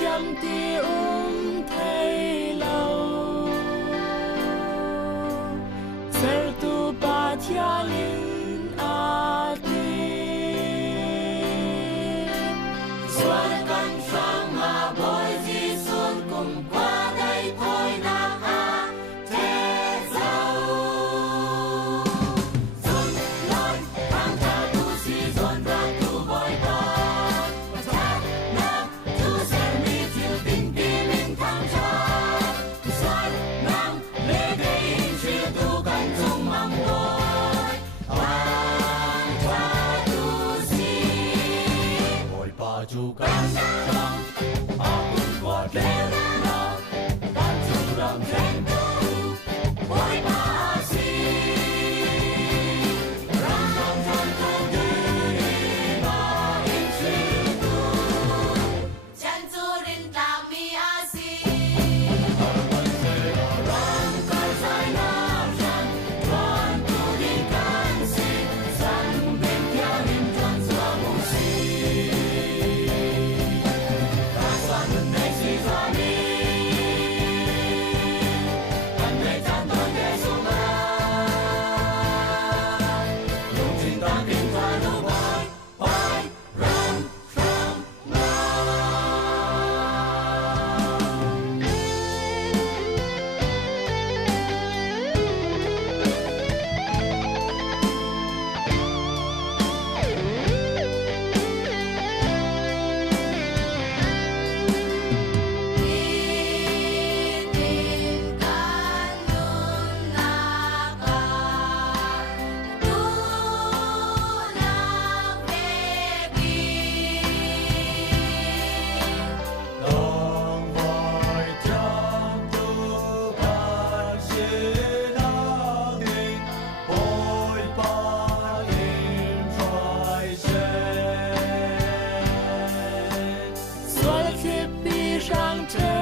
chăm ti thay lâu ser tu ba thia linh a ti xuân căn sang mà bồi di xuân cùng qua đây thôi na a thế giàu xuân lối thang ta tu si xuân ra tu bồi ba cha na tu ser mi til tin ti min thang cha xuân nang lê gây in chiều tu căn chung mong đôi hoàng cha tu si bồi ba chu căn trong akun qua đêm nào ban chung làm thêm bồi ba si ram ram ram ram đi ba in chiều tu chân tu rin ta mi a si ram kai sai na san quan tu đi can si san bên theo in tròn xóa mù si ta san bên đây si ra đi anh đây tan tuần để xuống mai dùng tình ta kinh ta nụ bay bay ram ram na tin can nun na ka tu na về bi Nang vai chăm tu ban xin angin bồi ba in trai sen xuân khi bi sang trên